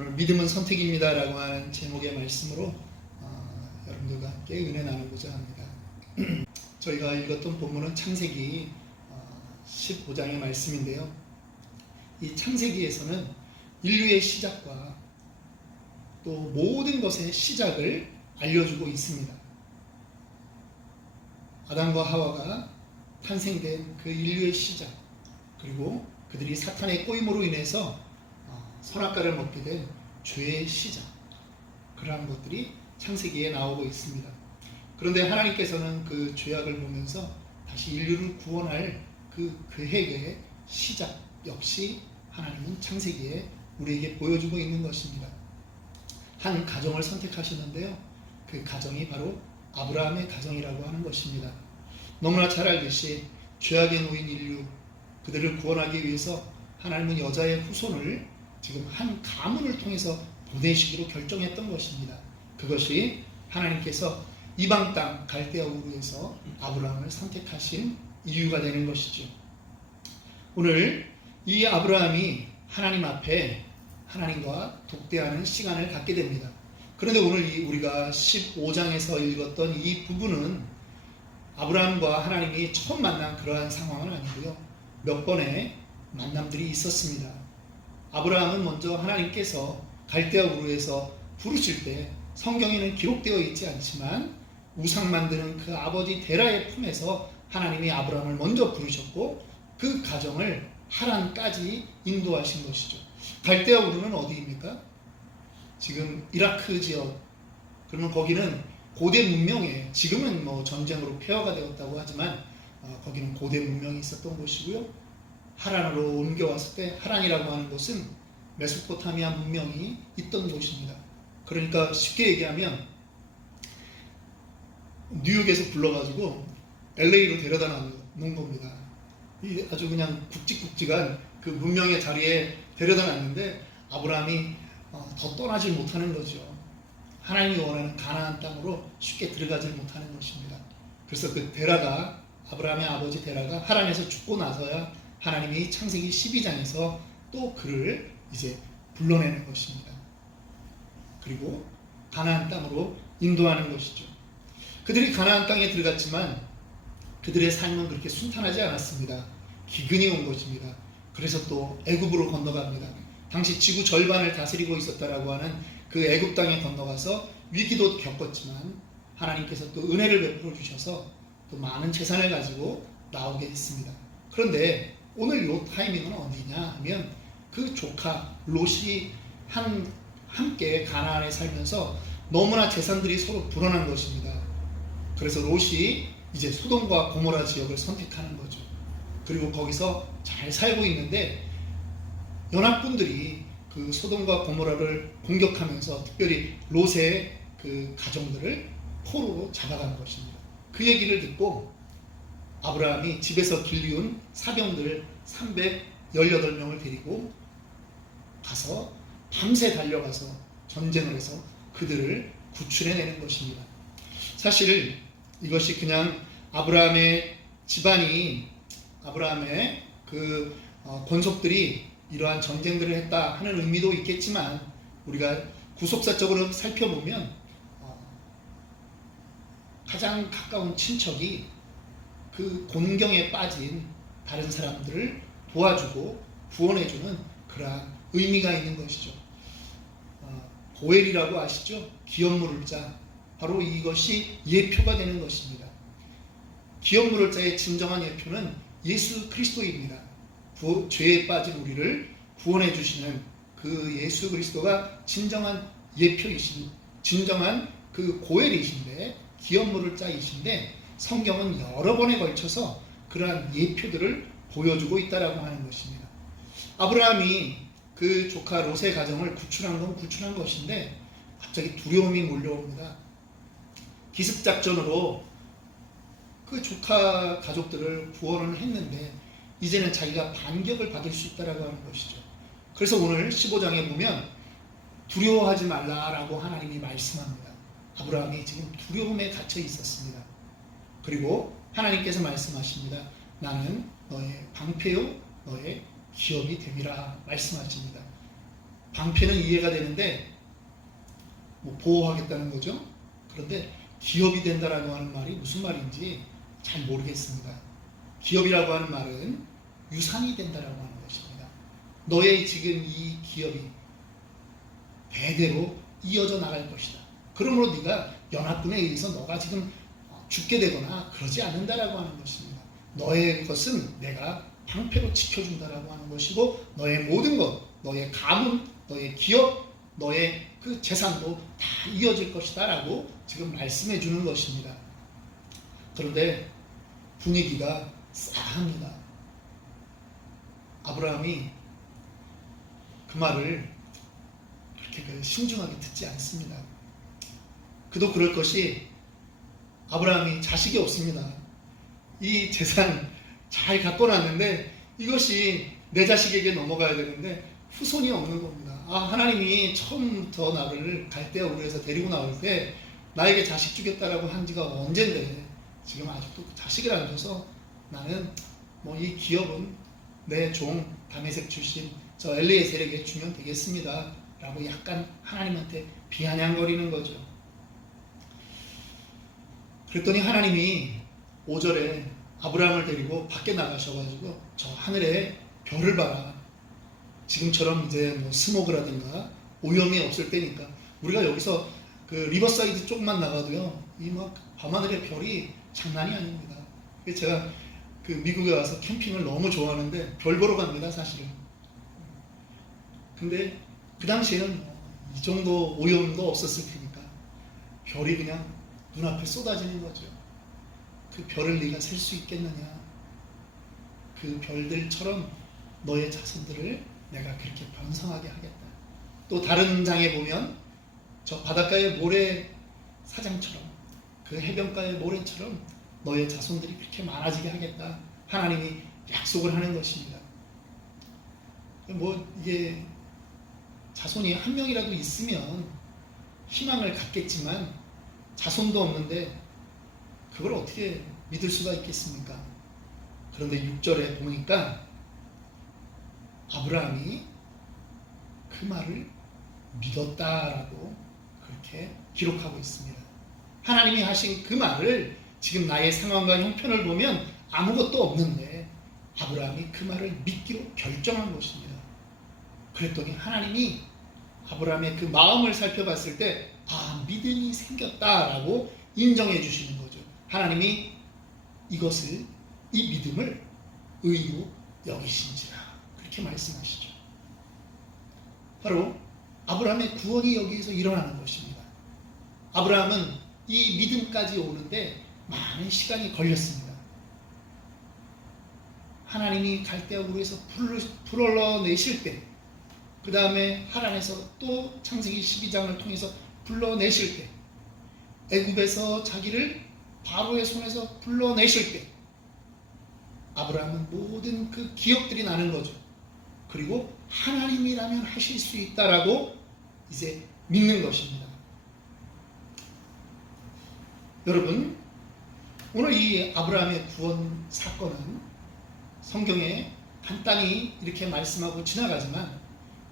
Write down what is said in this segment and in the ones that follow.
오늘 믿음은 선택입니다 라고 하는 제목의 말씀으로 여러분들과 함께 은혜 나누고자 합니다. 저희가 읽었던 본문은 창세기 15장의 말씀인데요. 이 창세기에서는 인류의 시작과 또 모든 것의 시작을 알려주고 있습니다. 아담과 하와가 탄생된 그 인류의 시작, 그리고 그들이 사탄의 꼬임으로 인해서 선악과를 먹게 된 죄의 시작, 그러한 것들이 창세기에 나오고 있습니다. 그런데 하나님께서는 그 죄악을 보면서 다시 인류를 구원할 그 계획의 시작 역시 하나님은 창세기에 우리에게 보여주고 있는 것입니다. 한 가정을 선택하셨는데요, 그 가정이 바로 아브라함의 가정이라고 하는 것입니다. 너무나 잘 알듯이 죄악에 놓인 인류, 그들을 구원하기 위해서 하나님은 여자의 후손을 지금 한 가문을 통해서 보내시기로 결정했던 것입니다. 그것이 하나님께서 이방 땅 갈대아 우르에서 아브라함을 선택하신 이유가 되는 것이죠. 오늘 이 아브라함이 하나님 앞에 하나님과 독대하는 시간을 갖게 됩니다. 그런데 오늘 우리가 15장에서 읽었던 이 부분은 아브라함과 하나님이 처음 만난 그러한 상황은 아니고요, 몇 번의 만남들이 있었습니다. 아브라함은 먼저 하나님께서 갈대아 우르에서 부르실 때 성경에는 기록되어 있지 않지만 우상 만드는 그 아버지 데라의 품에서 하나님이 아브라함을 먼저 부르셨고 그 가정을 하란까지 인도하신 것이죠. 갈대아 우르는 어디입니까? 지금 이라크 지역. 그러면 거기는 고대 문명에, 지금은 뭐 전쟁으로 폐허가 되었다고 하지만 거기는 고대 문명이 있었던 곳이고요. 하란으로 옮겨왔을 때 하란이라고 하는 곳은 메소포타미아 문명이 있던 곳입니다. 그러니까 쉽게 얘기하면 뉴욕에서 불러가지고 LA로 데려다 놓은 겁니다. 아주 그냥 굵직굵직한 그 문명의 자리에 데려다 놨는데 아브라함이 더 떠나질 못하는 거죠. 하나님이 원하는 가나안 땅으로 쉽게 들어가질 못하는 것입니다. 그래서 그 데라가, 아브라함의 아버지 데라가 하란에서 죽고 나서야 하나님이 창세기 12장에서 또 그를 이제 불러내는 것입니다. 그리고 가나안 땅으로 인도하는 것이죠. 그들이 가나안 땅에 들어갔지만 그들의 삶은 그렇게 순탄하지 않았습니다. 기근이 온 것입니다. 그래서 또 애굽으로 건너갑니다. 당시 지구 절반을 다스리고 있었다라고 하는 그 애굽 땅에 건너가서 위기도 겪었지만 하나님께서 또 은혜를 베풀어 주셔서 또 많은 재산을 가지고 나오게 했습니다. 그런데 오늘 이 타이밍은 어디냐 하면 그 조카 롯이 함께 가나안에 살면서 너무나 재산들이 서로 불어난 것입니다. 그래서 롯이 이제 소돔과 고모라 지역을 선택하는 거죠. 그리고 거기서 잘 살고 있는데 연합군들이 그 소돔과 고모라를 공격하면서 특별히 롯의 그 가정들을 포로로 잡아간 것입니다. 그 얘기를 듣고 아브라함이 집에서 길리운 사병들 318명을 데리고 가서 밤새 달려가서 전쟁을 해서 그들을 구출해내는 것입니다. 사실 이것이 그냥 아브라함의 집안이, 아브라함의 그 권속들이 이러한 전쟁들을 했다 하는 의미도 있겠지만 우리가 구속사적으로 살펴보면 가장 가까운 친척이 그 곤경에 빠진 다른 사람들을 도와주고 구원해주는 그러한 의미가 있는 것이죠. 고엘이라고 아시죠? 기업 물을 자. 바로 이것이 예표가 되는 것입니다. 기업 물을 자의 진정한 예표는 예수 그리스도입니다. 죄에 빠진 우리를 구원해 주시는 그 예수 그리스도가 진정한 예표이신, 진정한 그 고엘이신데, 기업 물을 자이신데, 성경은 여러 번에 걸쳐서 그러한 예표들을 보여주고 있다라고 하는 것입니다. 아브라함이 그 조카 롯의 가정을 구출한 건 구출한 것인데 갑자기 두려움이 몰려옵니다. 기습작전으로 그 조카 가족들을 구원을 했는데 이제는 자기가 반격을 받을 수 있다라고 하는 것이죠. 그래서 오늘 15장에 보면 두려워하지 말라라고 하나님이 말씀합니다. 아브라함이 지금 두려움에 갇혀 있었습니다. 그리고 하나님께서 말씀하십니다. 나는 너의 방패요 너의 기업이 됨이라 말씀하십니다. 방패는 이해가 되는데 뭐 보호하겠다는 거죠. 그런데 기업이 된다라고 하는 말이 무슨 말인지 잘 모르겠습니다. 기업이라고 하는 말은 유산이 된다라고 하는 것입니다. 너의 지금 이 기업이 대대로 이어져 나갈 것이다. 그러므로 네가 연합군에 의해서 너가 지금 죽게 되거나 그러지 않는다라고 하는 것입니다. 너의 것은 내가 방패로 지켜준다라고 하는 것이고 너의 모든 것, 너의 가문, 너의 기업, 너의 그 재산도 다 이어질 것이다 라고 지금 말씀해 주는 것입니다. 그런데 분위기가 싸합니다. 아브라함이 그 말을 그렇게 신중하게 듣지 않습니다. 그도 그럴 것이 아브라함이 자식이 없습니다. 이 재산 잘 갖고 놨는데 이것이 내 자식에게 넘어가야 되는데 후손이 없는 겁니다. 하나님이 처음부터 나를 갈대아우르에서 데리고 나올 때 나에게 자식 주겠다라고 한 지가 언젠데 지금 아직도 자식을 안 줘서 나는 뭐 이 기업은 내 종 다메섹 출신 저 엘리에셀에게 주면 되겠습니다 라고 약간 하나님한테 비아냥거리는 거죠. 그랬더니 하나님이 5절에 아브라함을 데리고 밖에 나가셔가지고 저 하늘에 별을 봐라. 지금처럼 이제 뭐 스모그라든가 오염이 없을 때니까 우리가 여기서 그 리버사이드 쪽만 나가도요 이 막 밤하늘의 별이 장난이 아닙니다. 제가 그 미국에 와서 캠핑을 너무 좋아하는데 별 보러 갑니다 사실은. 근데 그 당시에는 이 정도 오염도 없었을 테니까 별이 그냥 눈앞에 쏟아지는 거죠. 그 별을 네가 셀 수 있겠느냐. 그 별들처럼 너의 자손들을 내가 그렇게 번성하게 하겠다. 또 다른 장에 보면 저 바닷가의 모래 사장처럼 그 해변가의 모래처럼 너의 자손들이 그렇게 많아지게 하겠다. 하나님이 약속을 하는 것입니다. 뭐 이게 자손이 한 명이라도 있으면 희망을 갖겠지만 자손도 없는데 그걸 어떻게 믿을 수가 있겠습니까? 그런데 6절에 보니까 아브라함이 그 말을 믿었다라고 그렇게 기록하고 있습니다. 하나님이 하신 그 말을 지금 나의 상황과 형편을 보면 아무것도 없는데 아브라함이 그 말을 믿기로 결정한 것입니다. 그랬더니 하나님이 아브라함의 그 마음을 살펴봤을 때 믿음이 생겼다라고 인정해 주시는 거죠. 하나님이 이것을 이 믿음을 의로 여기신지라 그렇게 말씀하시죠. 바로 아브라함의 구원이 여기에서 일어나는 것입니다. 아브라함은 이 믿음까지 오는데 많은 시간이 걸렸습니다. 하나님이 갈대아우르에서 불러내실 때, 그 다음에 하란에서 또 창세기 12장을 통해서 불러내실 때, 애굽에서 자기를 바로의 손에서 불러내실 때 아브라함은 모든 그 기억들이 나는 거죠. 그리고 하나님이라면 하실 수 있다라고 이제 믿는 것입니다. 여러분, 오늘 이 아브라함의 구원 사건은 성경에 간단히 이렇게 말씀하고 지나가지만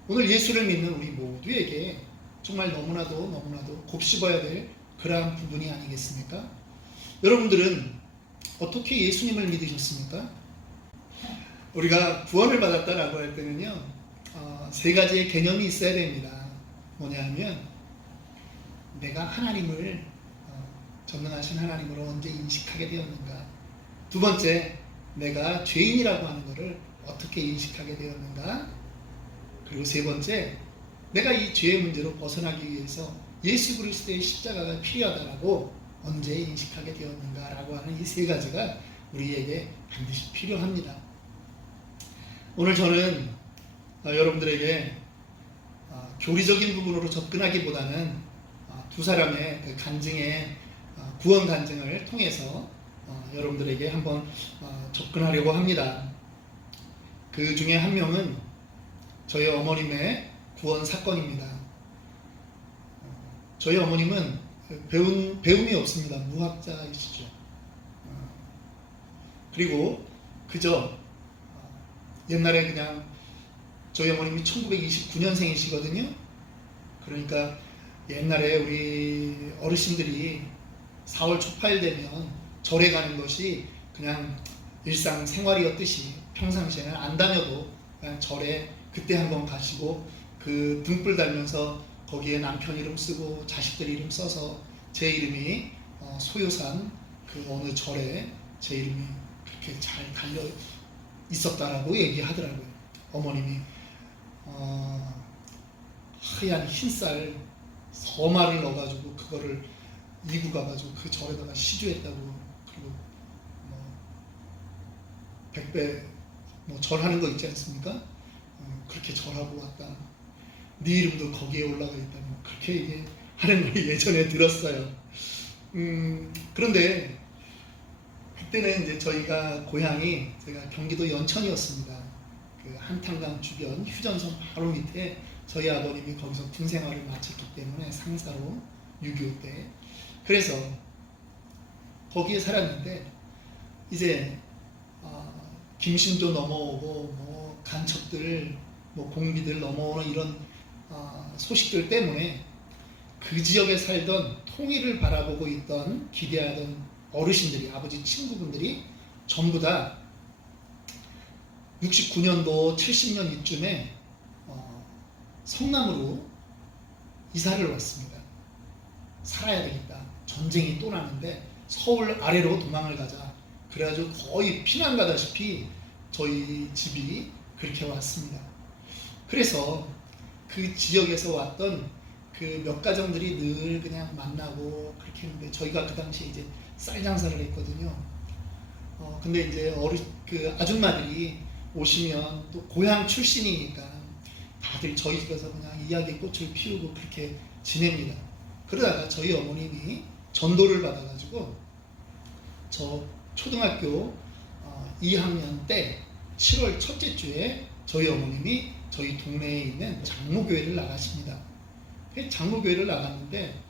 오늘 예수를 믿는 우리 모두에게 정말 너무나도 곱씹어야 될 그러한 부분이 아니겠습니까? 여러분들은 어떻게 예수님을 믿으셨습니까? 우리가 구원을 받았다라고 할 때는요, 세 가지의 개념이 있어야 됩니다. 뭐냐면 내가 하나님을 전능하신 하나님으로 언제 인식하게 되었는가. 두 번째, 내가 죄인이라고 하는 것을 어떻게 인식하게 되었는가. 그리고 세 번째, 내가 이 죄의 문제로 벗어나기 위해서 예수 그리스도의 십자가가 필요하다라고 언제 인식하게 되었는가라고 하는 이 세 가지가 우리에게 반드시 필요합니다. 오늘 저는 여러분들에게 교리적인 부분으로 접근하기보다는 두 사람의 그 간증의 구원 간증을 통해서 여러분들에게 한번 접근하려고 합니다. 그 중에 한 명은 저희 어머님의 구원 사건입니다. 저희 어머님은 배움이 없습니다. 무학자이시죠. 그리고 그저 옛날에 그냥 저희 어머님이 1929년생이시거든요. 그러니까 옛날에 우리 어르신들이 4월 초파일 되면 절에 가는 것이 그냥 일상생활이었듯이 평상시에는 안 다녀도 그냥 절에 그때 한번 가시고 그 등불 달면서 거기에 남편 이름 쓰고 자식들 이름 써서 제 이름이 소요산 그 어느 절에 제 이름이 그렇게 잘 달려 있었다라고 얘기하더라고요. 어머님이 하얀 흰쌀 서마를 넣어가지고 그거를 이구 가가지고 그 절에다가 시주했다고. 그리고 뭐 백배 뭐 절하는 거 있지 않습니까? 그렇게 절하고 왔다. 네 이름도 거기에 올라가 있다. 뭐 그렇게 얘기하는 걸 예전에 들었어요. 그런데 그때는 이제 저희가 고향이 제가 경기도 연천이었습니다. 그 한탄강 주변 휴전선 바로 밑에 저희 아버님이 거기서 군 생활을 마쳤기 때문에 상사로 6.25 때. 그래서 거기에 살았는데 이제 김신조 넘어오고 뭐 간첩들 뭐 공비들 넘어오는 이런 소식들 때문에 그 지역에 살던 통일을 바라보고 있던 기대하던 어르신들이 아버지 친구분들이 전부 다 69년도 70년 이쯤에 성남으로 이사를 왔습니다. 살아야 되겠다. 전쟁이 또 나는데 서울 아래로 도망을 가자. 그래가지고 거의 피난 가다시피 저희 집이 그렇게 왔습니다. 그래서 그 지역에서 왔던 그 몇 가정들이 늘 그냥 만나고 그렇게 했는데 저희가 그 당시에 이제 쌀 장사를 했거든요. 근데 이제 그 아줌마들이 오시면 또 고향 출신이니까 다들 저희 집에서 그냥 이야기의 꽃을 피우고 그렇게 지냅니다. 그러다가 저희 어머님이 전도를 받아가지고 저 초등학교 2학년 때 7월 첫째 주에 저희 어머님이 저희 동네에 있는 장로교회를 나가십니다. 장로교회를 나갔는데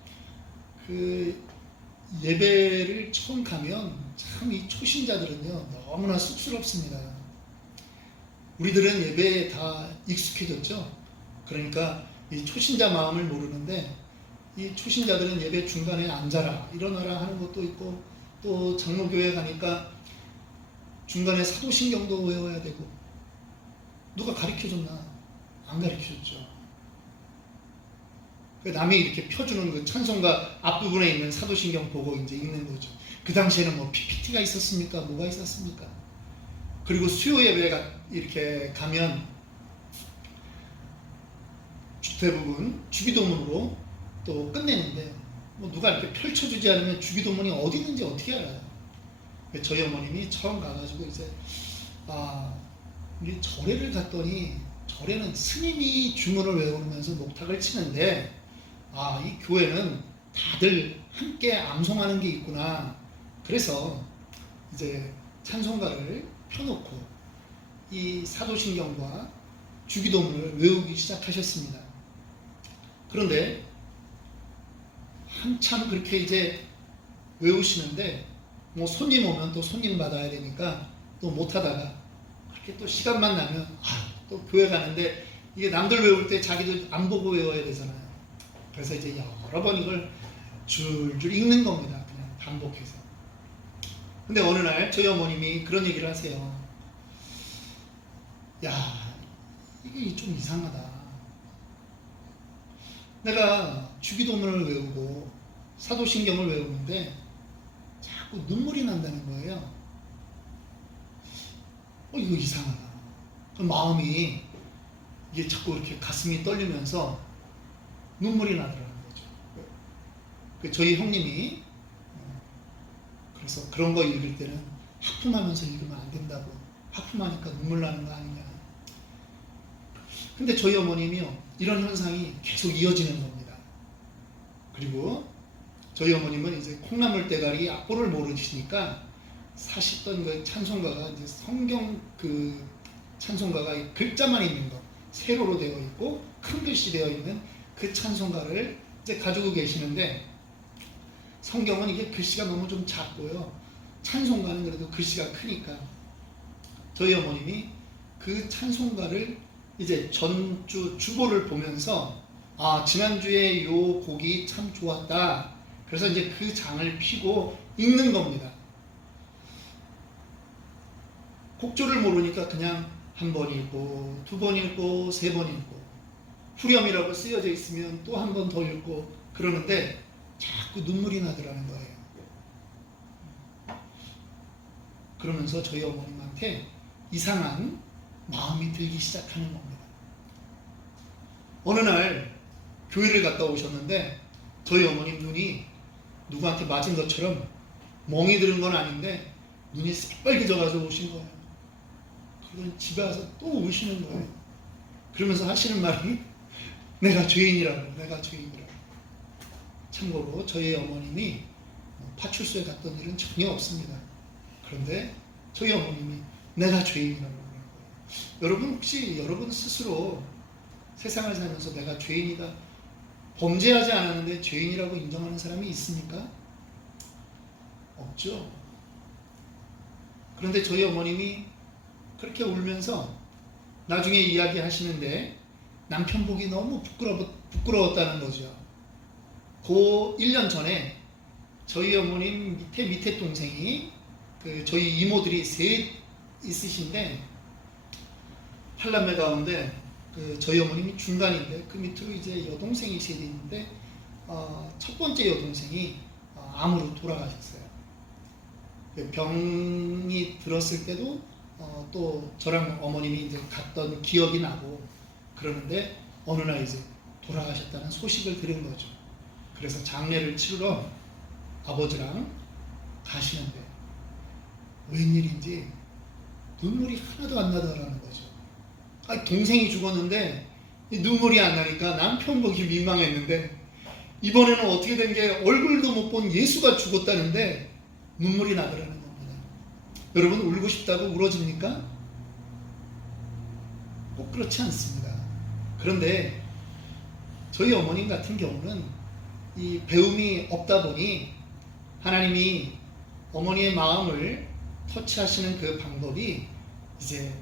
그 예배를 처음 가면 참 이 초신자들은요 너무나 쑥스럽습니다. 우리들은 예배에 다 익숙해졌죠. 그러니까 이 초신자 마음을 모르는데 이 초신자들은 예배 중간에 앉아라 일어나라 하는 것도 있고 또 장로교회 가니까 중간에 사도신경도 외워야 되고 누가 가르쳐줬나? 안 가르쳐줬죠. 남이 이렇게 펴주는 그 찬송가 앞부분에 있는 사도신경 보고 이제 읽는 거죠. 그 당시에는 뭐 PPT가 있었습니까? 뭐가 있었습니까? 그리고 수요 예배가 이렇게 가면 대부분 주기도문으로 또 끝내는데 뭐 누가 이렇게 펼쳐주지 않으면 주기도문이 어디 있는지 어떻게 알아요? 저희 어머님이 처음 가가지고 이제 우리 절에를 갔더니 절에는 스님이 주문을 외우면서 목탁을 치는데 이 교회는 다들 함께 암송하는 게 있구나. 그래서 이제 찬송가를 펴놓고 이 사도신경과 주기도문을 외우기 시작하셨습니다. 그런데 한참 그렇게 이제 외우시는데 뭐 손님 오면 또 손님 받아야 되니까 또 못하다가 그렇게 또 시간만 나면 또 교회 가는데 이게 남들 외울 때 자기도 안 보고 외워야 되잖아요. 그래서 이제 여러 번 이걸 줄줄 읽는 겁니다. 그냥 반복해서. 근데 어느 날 저희 어머님이 그런 얘기를 하세요. 야, 이게 좀 이상하다. 내가 주기도문을 외우고 사도신경을 외우는데 자꾸 눈물이 난다는 거예요. 이거 이상하다. 마음이 이게 자꾸 이렇게 가슴이 떨리면서 눈물이 나더라는 거죠. 저희 형님이 그래서 그런 거 읽을 때는 하품하면서 읽으면 안 된다고. 하품하니까 눈물 나는 거 아니냐. 근데 저희 어머님이요 이런 현상이 계속 이어지는 겁니다. 그리고 저희 어머님은 이제 콩나물 대가리 악보를 모르시니까 사셨던 그 찬송가가 이제 성경 그 찬송가가 글자만 있는 거 세로로 되어 있고 큰 글씨 되어 있는 그 찬송가를 이제 가지고 계시는데 성경은 이게 글씨가 너무 좀 작고요. 찬송가는 그래도 글씨가 크니까 저희 어머님이 그 찬송가를 이제 전주 주보를 보면서 아, 지난주에 요 곡이 참 좋았다. 그래서 이제 그 장을 피고 읽는 겁니다. 곡조를 모르니까 그냥 한 번 읽고, 두 번 읽고, 세 번 읽고, 후렴이라고 쓰여져 있으면 또 한 번 더 읽고 그러는데 자꾸 눈물이 나더라는 거예요. 그러면서 저희 어머님한테 이상한 마음이 들기 시작하는 겁니다. 어느 날 교회를 갔다 오셨는데 저희 어머님 눈이 누구한테 맞은 것처럼 멍이 드는 건 아닌데 눈이 새빨개져가지고 오신 거예요. 그건 집에 와서 또 우시는 거예요. 그러면서 하시는 말이 내가 죄인이라고, 내가 죄인이라고. 참고로 저희 어머님이 파출소에 갔던 일은 전혀 없습니다. 그런데 저희 어머님이 내가 죄인이라고 그러는 거예요. 여러분 혹시 여러분 스스로 세상을 살면서 내가 죄인이다, 범죄하지 않았는데 죄인이라고 인정하는 사람이 있습니까? 없죠. 그런데 저희 어머님이 그렇게 울면서 나중에 이야기하시는데 남편 보기 너무 부끄러웠다는 거죠. 그 1년 전에 저희 어머님 밑에 동생이 저희 이모들이 셋 있으신데 8남매 가운데 저희 어머님이 중간인데 그 밑으로 이제 여동생이 셋 있는데 첫 번째 여동생이 암으로 돌아가셨어요. 병이 들었을 때도 또 저랑 어머님이 이제 갔던 기억이 나고 그러는데 어느 날 이제 돌아가셨다는 소식을 들은 거죠. 그래서 장례를 치르러 아버지랑 가시는데 웬일인지 눈물이 하나도 안 나더라는 거죠. 아니, 동생이 죽었는데 눈물이 안 나니까 남편 보기 민망했는데 이번에는 어떻게 된 게 얼굴도 못 본 예수가 죽었다는데 눈물이 나더라는 겁니다. 여러분 울고 싶다고 울어집니까? 꼭 그렇지 않습니다. 그런데 저희 어머님 같은 경우는 이 배움이 없다 보니 하나님이 어머니의 마음을 터치하시는 그 방법이 이제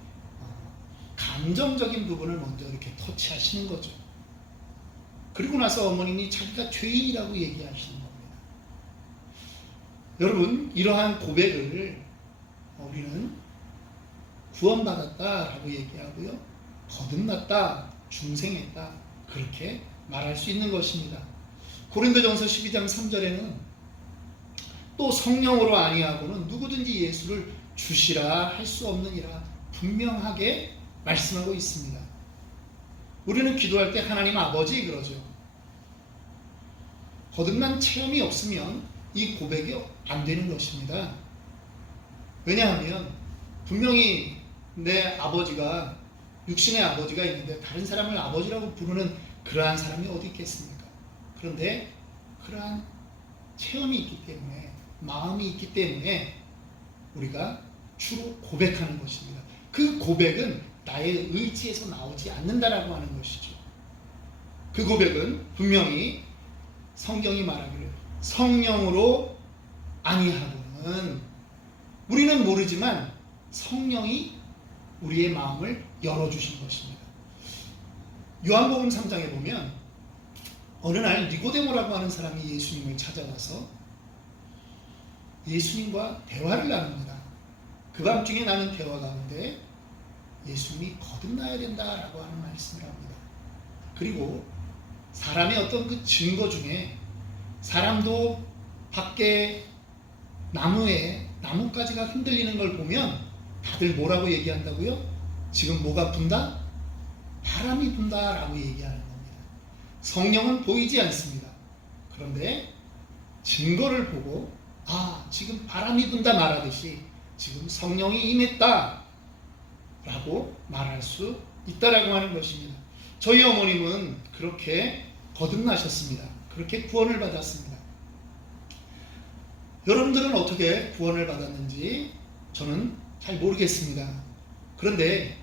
감정적인 부분을 먼저 이렇게 터치하시는 거죠. 그리고 나서 어머님이 자기가 죄인이라고 얘기하시는 겁니다. 여러분 이러한 고백을 우리는 구원받았다라고 얘기하고요, 거듭났다, 중생했다 그렇게 말할 수 있는 것입니다. 고린도전서 12장 3절에는 또 성령으로 아니하고는 누구든지 예수를 주시라 할 수 없느니라 분명하게 말씀하고 있습니다. 우리는 기도할 때 하나님 아버지 그러죠. 거듭난 체험이 없으면 이 고백이 안 되는 것입니다. 왜냐하면 분명히 내 아버지가 육신의 아버지가 있는데 다른 사람을 아버지라고 부르는 그러한 사람이 어디 있겠습니까? 그런데 그러한 체험이 있기 때문에, 마음이 있기 때문에 우리가 주로 고백하는 것입니다. 그 고백은 나의 의지에서 나오지 않는다라고 하는 것이죠. 그 고백은 분명히 성경이 말하기를 성령으로 아니하고는, 우리는 모르지만 성령이 우리의 마음을 열어주신 것입니다. 요한복음 3장에 보면 어느 날 니고데모라고 하는 사람이 예수님을 찾아와서 예수님과 대화를 나눕니다. 그 밤중에 나는 대화 가운데 예수님이 거듭나야 된다라고 하는 말씀을 합니다. 그리고 사람의 어떤 그 증거 중에 사람도 밖에 나뭇가지가 흔들리는 걸 보면 다들 뭐라고 얘기한다고요? 지금 뭐가 분다? 바람이 분다라고 얘기하는 겁니다. 성령은 보이지 않습니다. 그런데 증거를 보고 지금 바람이 분다 말하듯이 지금 성령이 임했다 라고 말할 수 있다라고 하는 것입니다. 저희 어머님은 그렇게 거듭나셨습니다. 그렇게 구원을 받았습니다. 여러분들은 어떻게 구원을 받았는지 저는 잘 모르겠습니다. 그런데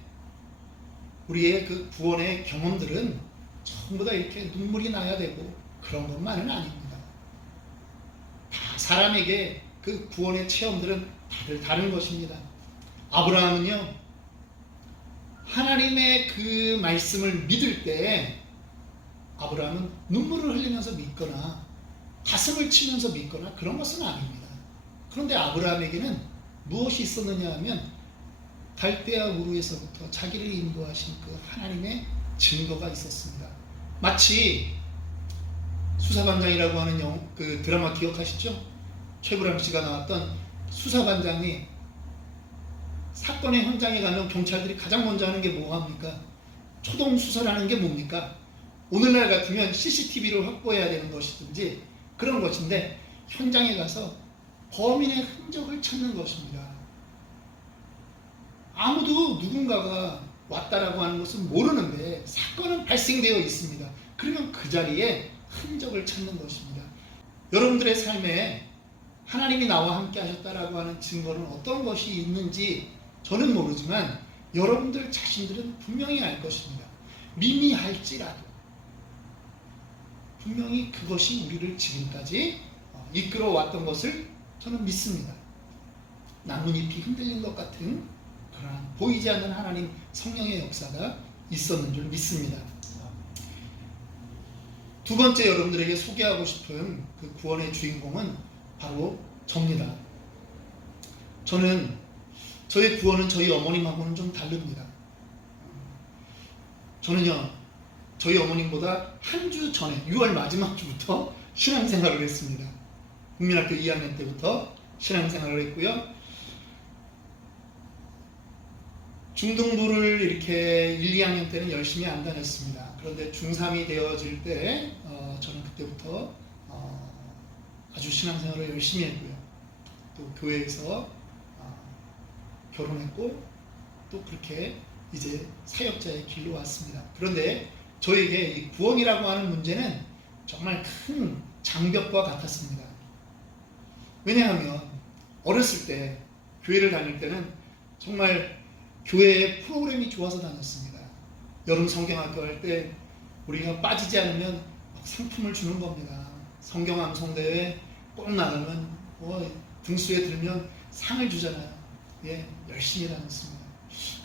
우리의 그 구원의 경험들은 전부 다 이렇게 눈물이 나야 되고 그런 것만은 아닙니다. 다 사람에게 그 구원의 체험들은 다들 다른 것입니다. 아브라함은요, 하나님의 그 말씀을 믿을 때 아브라함은 눈물을 흘리면서 믿거나 가슴을 치면서 믿거나 그런 것은 아닙니다. 그런데 아브라함에게는 무엇이 있었느냐 하면 갈대아 우르에서부터 자기를 인도하신 그 하나님의 증거가 있었습니다. 마치 수사반장이라고 하는 그 드라마 기억하시죠? 최불암 씨가 나왔던 수사반장이 사건의 현장에 가면 경찰들이 가장 먼저 하는 게 뭐합니까? 초동 수사라는 게 뭡니까? 오늘날 같으면 CCTV를 확보해야 되는 것이든지 그런 것인데 현장에 가서 범인의 흔적을 찾는 것입니다. 아무도 누군가가 왔다라고 하는 것은 모르는데 사건은 발생되어 있습니다. 그러면 그 자리에 흔적을 찾는 것입니다. 여러분들의 삶에 하나님이 나와 함께 하셨다라고 하는 증거는 어떤 것이 있는지 저는 모르지만 여러분들 자신들은 분명히 알 것입니다. 미미할지라도 분명히 그것이 우리를 지금까지 이끌어왔던 것을 저는 믿습니다. 나뭇잎이 흔들린 것 같은 그러한 보이지 않는 하나님 성령의 역사가 있었는 줄 믿습니다. 두 번째 여러분들에게 소개하고 싶은 그 구원의 주인공은 바로 접니다. 저는 저의 구원은 저희 어머님하고는 좀 다릅니다. 저는요, 저희 어머님보다 한 주 전에 6월 마지막 주부터 신앙생활을 했습니다. 국민학교 2학년 때부터 신앙생활을 했고요. 중등부를 이렇게 1, 2학년 때는 열심히 안 다녔습니다. 그런데 중3이 되어질 때 저는 그때부터 아주 신앙생활을 열심히 했고요. 또 교회에서 결혼했고 또 그렇게 이제 사역자의 길로 왔습니다. 그런데 저에게 이 구원이라고 하는 문제는 정말 큰 장벽과 같았습니다. 왜냐하면 어렸을 때 교회를 다닐 때는 정말 교회에 프로그램이 좋아서 다녔습니다. 여름 성경학교 할 때 우리가 빠지지 않으면 막 상품을 주는 겁니다. 성경 암송대회 꼭 나가면 등수에 들면 상을 주잖아요. 예, 열심히 다녔습니다.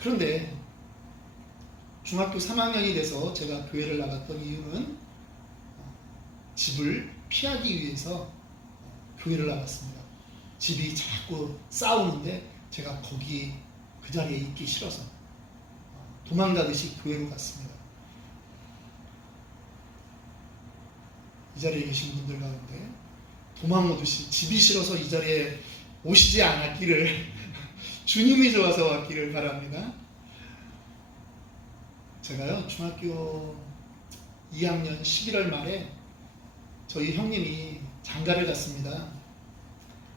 그런데 중학교 3학년이 돼서 제가 교회를 나갔던 이유는 집을 피하기 위해서 교회를 나갔습니다. 집이 자꾸 싸우는데 제가 거기 그 자리에 있기 싫어서 도망가듯이 교회로 갔습니다. 이 자리에 계신 분들 가운데 도망오듯이 집이 싫어서 이 자리에 오시지 않았기를 주님이 좋아서 왔기를 바랍니다. 제가요 중학교 2학년 11월 말에 저희 형님이 장가를 갔습니다.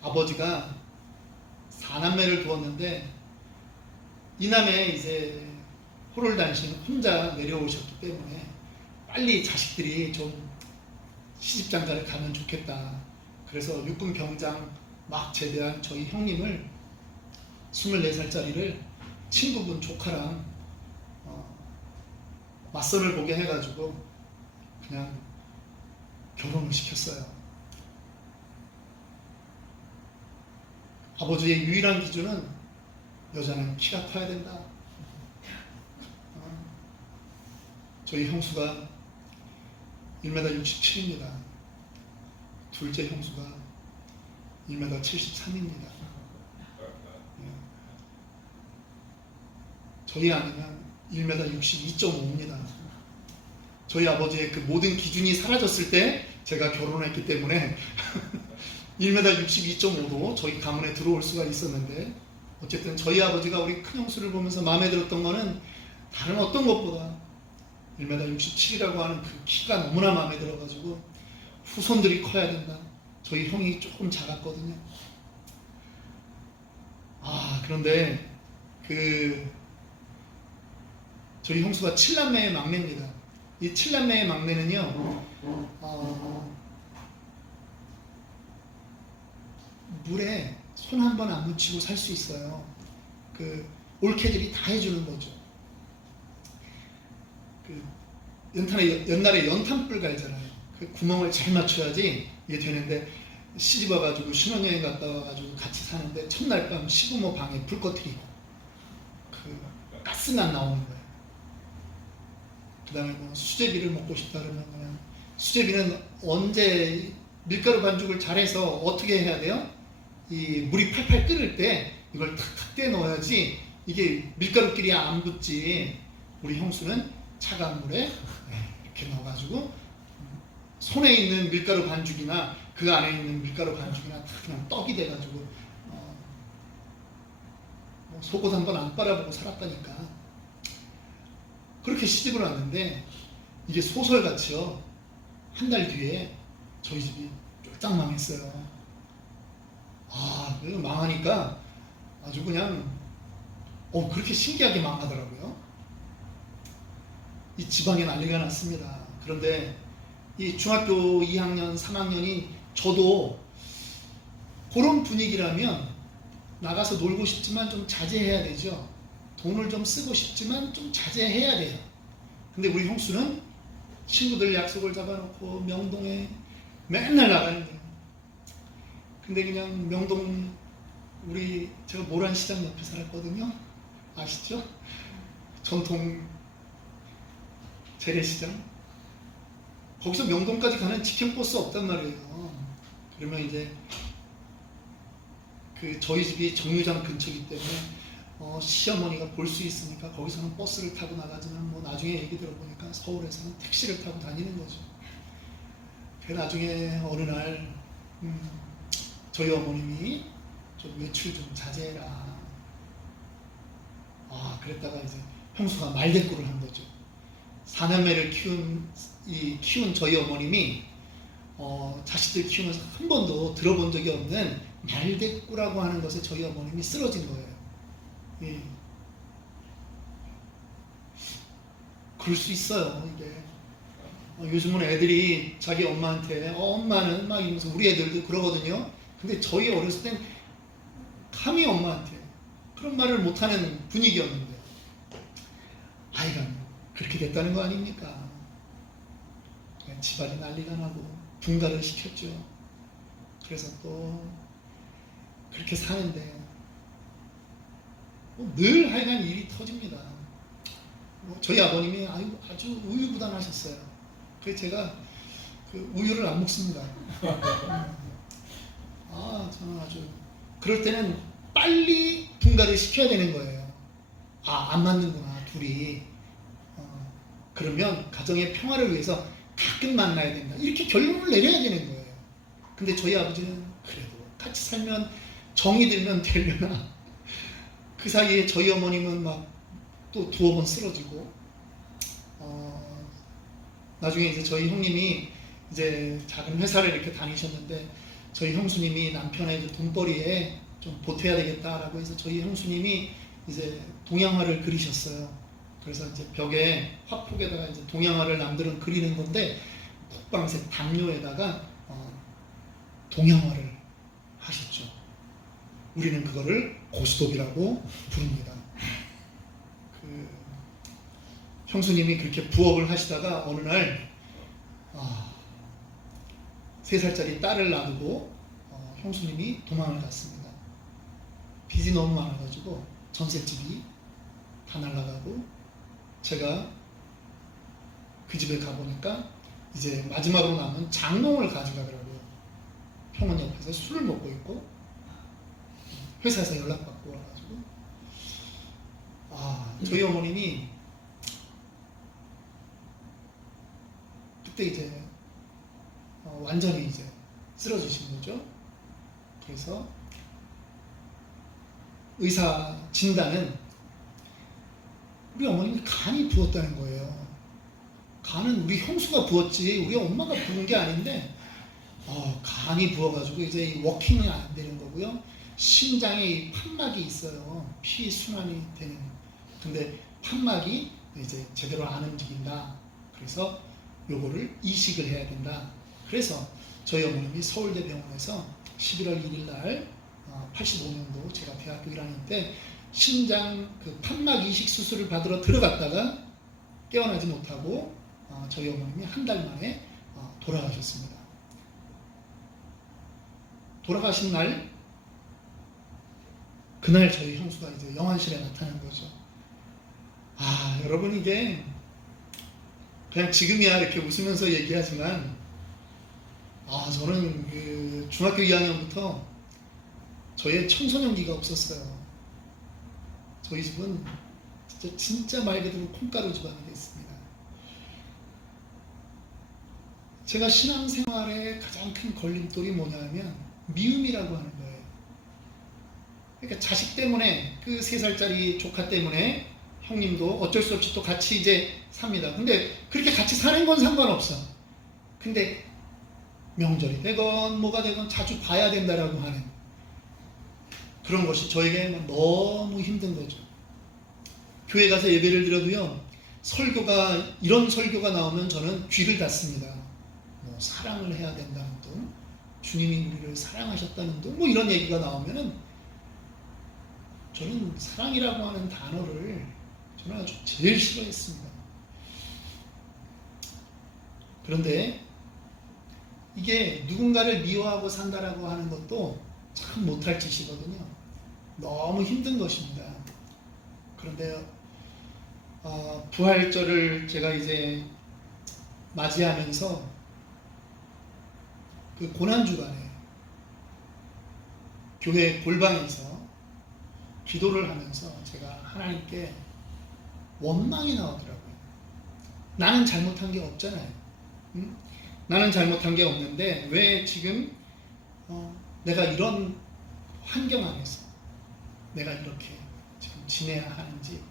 아버지가 4남매를 두었는데 이남에 이제 호를 단신 혼자 내려오셨기 때문에 빨리 자식들이 좀 시집장가를 가면 좋겠다. 그래서 육군 병장 막 제대한 저희 형님을 24살짜리를 친구분 조카랑 맞선을 보게 해가지고 그냥 결혼을 시켰어요. 아버지의 유일한 기준은 여자는 키가 커야 된다. 저희 형수가 1m 67입니다. 둘째 형수가 1m 73입니다. 저희 아내는 1m 62.5입니다. 저희 아버지의 그 모든 기준이 사라졌을 때 제가 결혼했기 때문에 1m 62.5도 저희 가문에 들어올 수가 있었는데 어쨌든 저희 아버지가 우리 큰형수를 보면서 마음에 들었던 거는 다른 어떤 것보다 1m 67이라고 하는 그 키가 너무나 마음에 들어가지고 후손들이 커야 된다. 저희 형이 조금 작았거든요. 그런데 저희 형수가 7남매의 막내입니다. 이 7남매의 막내는요 물에 손 한 번 안 묻히고 살 수 있어요. 올케들이 다 해주는 거죠. 옛날에 연탄불 갈잖아요. 그 구멍을 잘 맞춰야지 이게 되는데 시집 와가지고 신혼여행 갔다 와가지고 같이 사는데 첫날 밤 시부모 방에 불 꺼트리고 가스만 나오는 거예요. 그다음에 뭐 수제비를 먹고 싶다 그러면 그냥 수제비는 언제 밀가루 반죽을 잘해서 어떻게 해야 돼요? 이 물이 팔팔 끓을 때 이걸 탁탁 떼 넣어야지 이게 밀가루끼리 안 붙지. 우리 형수는 차가운 물에 이렇게 넣어가지고 손에 있는 밀가루 반죽이나 그 안에 있는 밀가루 반죽이나 다 그냥 떡이 돼가지고 뭐 속옷 한번 안 빨아보고 살았다니까. 그렇게 시집을 왔는데 이게 소설같이요. 한 달 뒤에 저희 집이 쫄딱 망했어요. 그래서 망하니까 아주 그냥 그렇게 신기하게 망하더라고요. 이 집안에 난리가 났습니다. 그런데 이 중학교 2학년, 3학년인 저도 그런 분위기라면 나가서 놀고 싶지만 좀 자제해야 되죠. 돈을 좀 쓰고 싶지만 좀 자제해야 돼요. 근데 우리 형수는 친구들 약속을 잡아놓고 명동에 맨날 나가는 거예요. 근데 그냥 명동 제가 모란시장 옆에 살았거든요. 아시죠? 전통 재래시장. 거기서 명동까지 가는 치킨버스 없단 말이에요. 그러면 이제 저희 집이 정류장 근처이기 때문에 시어머니가 볼 수 있으니까 거기서는 버스를 타고 나가지만 뭐 나중에 얘기 들어보니까 서울에서는 택시를 타고 다니는 거죠. 그 나중에 어느 날 저희 어머님이 좀 외출 좀 자제해라. 그랬다가 이제 형수가 말대꾸를 한 거죠. 사남매를 키운 저희 어머님이 자식들 키우면서 한 번도 들어본 적이 없는 말대꾸라고 하는 것에 저희 어머님이 쓰러진 거예요. 예. 그럴 수 있어요. 이게 요즘은 애들이 자기 엄마한테 엄마는 막 이러면서 우리 애들도 그러거든요. 근데 저희 어렸을 땐 감히 엄마한테 그런 말을 못하는 분위기였는데 아이가 그렇게 됐다는 거 아닙니까? 집안이 난리가 나고 분가를 시켰죠. 그래서 또 그렇게 사는데 늘 하여간 일이 터집니다. 저희 아버님이 아주 우유부단하셨어요. 그래서 제가 우유를 안 먹습니다. 저는 아주 그럴 때는 빨리 분가를 시켜야 되는 거예요. 안 맞는구나 둘이. 그러면 가정의 평화를 위해서 가끔 만나야 된다. 이렇게 결론을 내려야 되는 거예요. 근데 저희 아버지는 그래도 같이 살면 정이 들면 되려나. 그 사이에 저희 어머님은 막 또 두어 번 쓰러지고 나중에 이제 저희 형님이 이제 작은 회사를 이렇게 다니셨는데 저희 형수님이 남편의 돈벌이에 좀 보태야 되겠다라고 해서 저희 형수님이 이제 동양화를 그리셨어요. 그래서 이제 벽에 화폭에다가 이제 동양화를 남들은 그리는 건데 국방색 담요에다가 동양화를 하셨죠. 우리는 그거를 고스톱이라고 부릅니다. 형수님이 그렇게 부업을 하시다가 어느 날 3살짜리 딸을 놔두고 형수님이 도망을 갔습니다. 빚이 너무 많아가지고 전셋집이 다 날아가고 제가 그 집에 가보니까 이제 마지막으로 남은 장롱을 가져가더라고요. 형은 옆에서 술을 먹고 있고 회사에서 연락받고 와가지고 저희 어머님이 그때 이제 완전히 이제 쓰러지신 거죠. 그래서 의사 진단은 우리 어머님이 간이 부었다는 거예요. 간은 우리 형수가 부었지 우리 엄마가 부은 게 아닌데 간이 부어가지고 이제 워킹이 안 되는 거고요. 심장에 이 판막이 있어요. 피 순환이 되는. 근데 판막이 이제 제대로 안 움직인다. 그래서 요거를 이식을 해야 된다. 그래서 저희 어머님이 서울대병원에서 11월 1일 날 85년도 제가 대학교 1학년 때 심장 판막 이식 수술을 받으러 들어갔다가 깨어나지 못하고 저희 어머님이 한 달 만에 돌아가셨습니다. 돌아가신 날 그날 저희 형수가 이제 영안실에 나타난 거죠. 여러분 이게 그냥 지금이야 이렇게 웃으면서 얘기하지만 저는 그 중학교 2학년부터 저의 청소년기가 없었어요. 저희 집은 진짜 말 그대로 콩가루 집안이 됐습니다. 제가 신앙생활의 가장 큰 걸림돌이 뭐냐면 미움이라고 하는 거예요. 그러니까 자식 때문에 그 3살짜리 조카 때문에 형님도 어쩔 수 없이 또 같이 이제 삽니다. 근데 그렇게 같이 사는 건 상관없어. 근데 명절이 되건 뭐가 되건 자주 봐야 된다라고 하는 그런 것이 저에게 너무 힘든 거죠. 교회 가서 예배를 드려도요, 이런 설교가 나오면 저는 귀를 닫습니다. 뭐 사랑을 해야 된다는 등, 주님이 우리를 사랑하셨다는 등, 뭐 이런 얘기가 나오면은 저는 사랑이라고 하는 단어를 저는 아주 제일 싫어했습니다. 그런데 이게 누군가를 미워하고 산다라고 하는 것도 참 못할 짓이거든요. 너무 힘든 것입니다. 그런데 부활절을 제가 이제 맞이하면서 그 고난주간에 교회 골방에서 기도를 하면서 제가 하나님께 원망이 나오더라고요. 나는 잘못한 게 없잖아요. 응? 나는 잘못한 게 없는데 왜 지금 내가 이런 환경 안에서 내가 이렇게 지금 지내야 하는지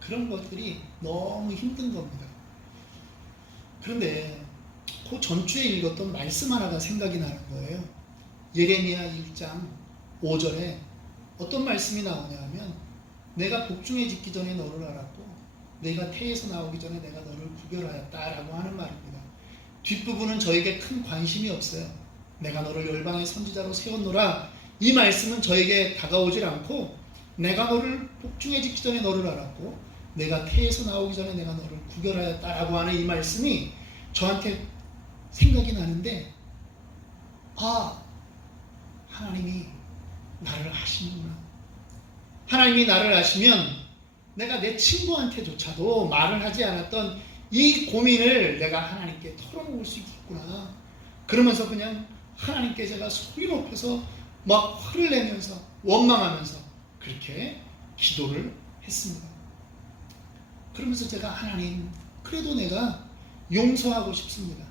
그런 것들이 너무 힘든 겁니다. 그런데 그 전주에 읽었던 말씀 하나가 생각이 나는 거예요. 예레미야 1장 5절에 어떤 말씀이 나오냐 하면 내가 복중에 짓기 전에 너를 알았고 내가 태에서 나오기 전에 내가 너를 구별하였다라고 하는 말입니다. 뒷부분은 저에게 큰 관심이 없어요. 내가 너를 열방의 선지자로 세웠노라, 이 말씀은 저에게 다가오질 않고 내가 너를 복중에 짓기 전에 너를 알았고 내가 태에서 나오기 전에 내가 너를 구별하였다라고 하는 이 말씀이 저한테 생각이 나는데 하나님이 나를 아시는구나. 하나님이 나를 아시면 내가 내 친구한테조차도 말을 하지 않았던 이 고민을 내가 하나님께 털어놓을 수 있겠구나. 그러면서 그냥 하나님께 제가 소리 높여서 막 화를 내면서 원망하면서 그렇게 기도를 했습니다. 그러면서 제가 하나님, 그래도 내가 용서하고 싶습니다.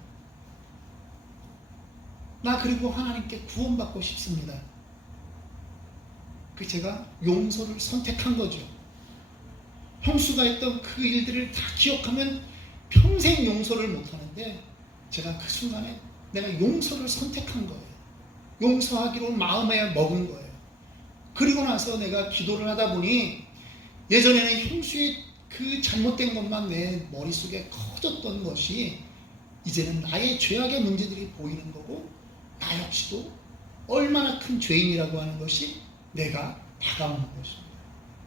나 그리고 하나님께 구원받고 싶습니다. 그 제가 용서를 선택한 거죠. 형수가 했던 그 일들을 다 기억하면 평생 용서를 못하는데 제가 그 순간에 내가 용서를 선택한 거예요. 용서하기로 마음에 먹은 거예요. 그리고 나서 내가 기도를 하다 보니 예전에는 형수의 그 잘못된 것만 내 머릿속에 커졌던 것이 이제는 나의 죄악의 문제들이 보이는 거고 나 역시도 얼마나 큰 죄인이라고 하는 것이 내가 다가오는 것입니다.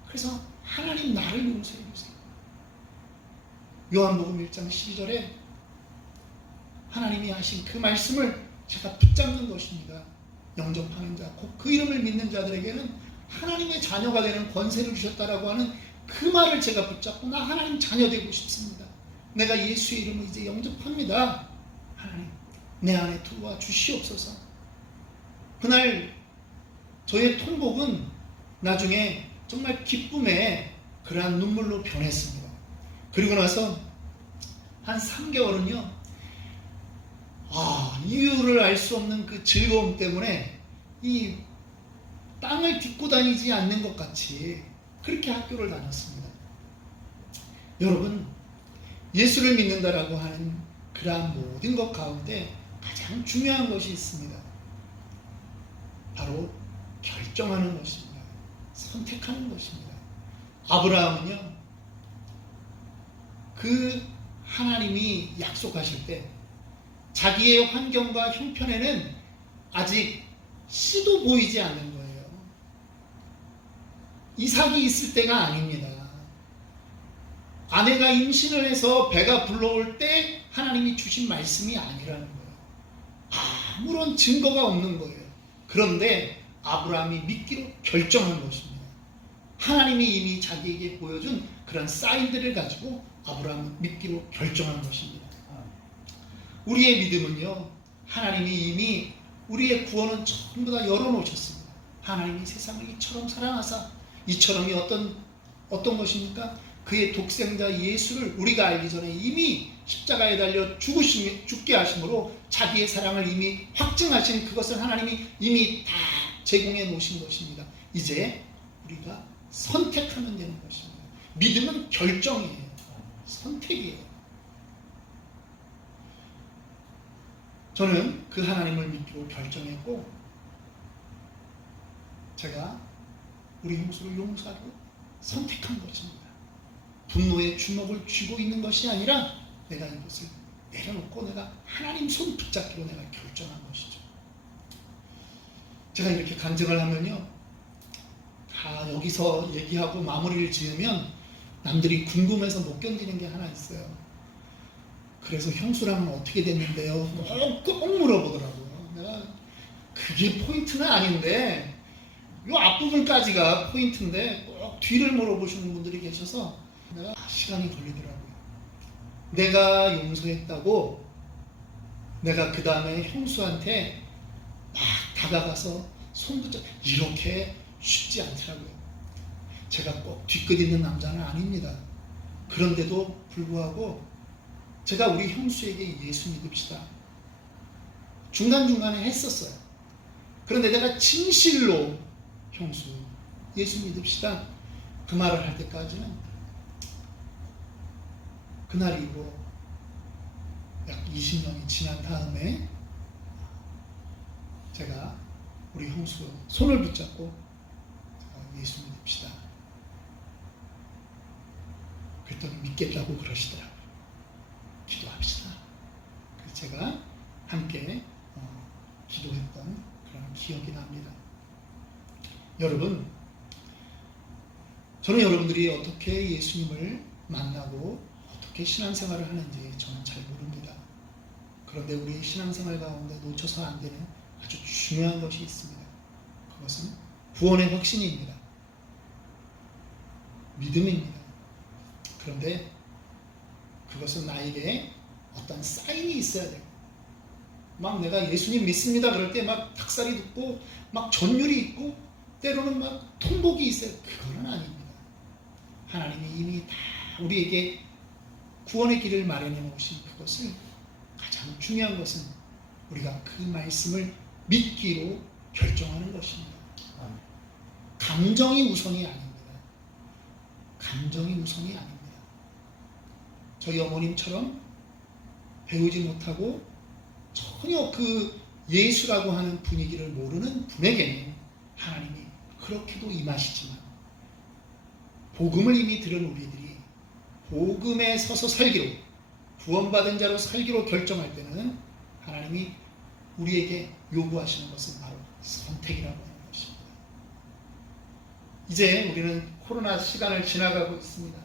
그래서 하나님 나를 용서해 주세요. 요한복음 1장 12절에 하나님이 하신 그 말씀을 제가 붙잡는 것입니다. 영접하는 자, 곧 그 이름을 믿는 자들에게는 하나님의 자녀가 되는 권세를 주셨다라고 하는 그 말을 제가 붙잡고 나 하나님 자녀 되고 싶습니다. 내가 예수의 이름을 이제 영접합니다. 하나님 내 안에 들어와 주시옵소서. 그날 저의 통곡은 나중에 정말 기쁨의 그러한 눈물로 변했습니다. 그리고 나서 한 3개월은요 이유를 알 수 없는 그 즐거움 때문에 이 땅을 딛고 다니지 않는 것 같이 그렇게 학교를 다녔습니다. 여러분, 예수를 믿는다라고 하는 그러한 모든 것 가운데 가장 중요한 것이 있습니다. 바로 결정하는 것입니다. 선택하는 것입니다. 아브라함은요, 그 하나님이 약속하실 때 자기의 환경과 형편에는 아직 씨도 보이지 않는 거예요. 이삭이 있을 때가 아닙니다. 아내가 임신을 해서 배가 불러올 때 하나님이 주신 말씀이 아니라는 거예요. 아무런 증거가 없는 거예요. 그런데 아브라함이 믿기로 결정한 것입니다. 하나님이 이미 자기에게 보여준 그런 사인들을 가지고 아브라함은 믿기로 결정한 것입니다. 우리의 믿음은요, 하나님이 이미 우리의 구원은 전부 다 열어놓으셨습니다. 하나님이 세상을 이처럼 사랑하사, 이처럼이 어떤 것입니까? 그의 독생자 예수를 우리가 알기 전에 이미 십자가에 달려 죽게 하심으로 자기의 사랑을 이미 확증하신 그것을 하나님이 이미 다 제공해 놓으신 것입니다. 이제 우리가 선택하면 되는 것입니다. 믿음은 결정이에요. 선택이에요. 저는 그 하나님을 믿기로 결정했고, 제가 우리 형수를 용서하고 선택한 것입니다. 분노의 주먹을 쥐고 있는 것이 아니라 내가 이것을 내려놓고 내가 하나님 손 붙잡기로 내가 결정한 것이죠. 제가 이렇게 간증을 하면요, 다 여기서 얘기하고 마무리를 지으면 남들이 궁금해서 못 견디는 게 하나 있어요. 그래서 형수랑은 어떻게 됐는데요? 꼭 물어보더라고요. 내가 그게 포인트는 아닌데, 요 앞부분까지가 포인트인데 꼭 뒤를 물어보시는 분들이 계셔서 내가 시간이 걸리더라고요. 내가 용서했다고 내가 그 다음에 형수한테 막 다가가서 손 붙잡, 이렇게 쉽지 않더라고요. 제가 꼭 뒤끝 있는 남자는 아닙니다. 그런데도 불구하고 제가 우리 형수에게 예수 믿읍시다, 중간중간에 했었어요. 그런데 내가 진실로 형수 예수 믿읍시다 그 말을 할 때까지는 그날 이후로 약 20년이 지난 다음에 제가 우리 형수 손을 붙잡고 예수 믿읍시다 그랬더니 믿겠다고 그러시더라고요. 기도합시다. 그래서 제가 함께 기도했던 그런 기억이 납니다. 여러분, 저는 여러분들이 어떻게 예수님을 만나고 어떻게 신앙생활을 하는지 저는 잘 모릅니다. 그런데 우리의 신앙생활 가운데 놓쳐서 안 되는 아주 중요한 것이 있습니다. 그것은 구원의 확신입니다. 믿음입니다. 그런데 그것은 나에게 어떤 사인이 있어야 돼요. 막 내가 예수님 믿습니다 그럴 때 막 닭살이 돋고 막 전율이 있고 때로는 막 통복이 있어요. 그거는 아닙니다. 하나님이 이미 다 우리에게 구원의 길을 마련해 놓으신 그것을, 가장 중요한 것은 우리가 그 말씀을 믿기로 결정하는 것입니다. 감정이 우선이 아닙니다. 감정이 우선이 아닙니다. 저희 어머님처럼 배우지 못하고 전혀 그 예수라고 하는 분위기를 모르는 분에게는 하나님이 그렇게도 임하시지만, 복음을 이미 들은 우리들이 복음에 서서 살기로, 구원받은 자로 살기로 결정할 때는 하나님이 우리에게 요구하시는 것은 바로 선택이라고 하는 것입니다. 이제 우리는 코로나 시간을 지나가고 있습니다.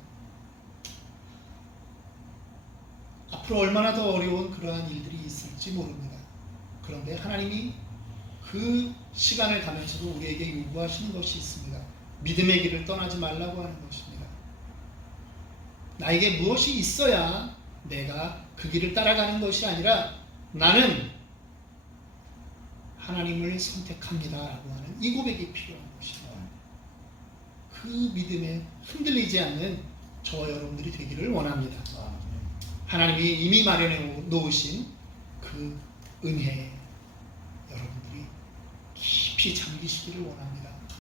앞으로 얼마나 더 어려운 그러한 일들이 있을지 모릅니다. 그런데 하나님이 그 시간을 가면서도 우리에게 요구하시는 것이 있습니다. 믿음의 길을 떠나지 말라고 하는 것입니다. 나에게 무엇이 있어야 내가 그 길을 따라가는 것이 아니라 나는 하나님을 선택합니다 라고 하는 이 고백이 필요한 것입니다. 그 믿음에 흔들리지 않는 저와 여러분들이 되기를 원합니다. 하나님이 이미 마련해 놓으신 그 은혜에 여러분들이 깊이 잠기시기를 원합니다.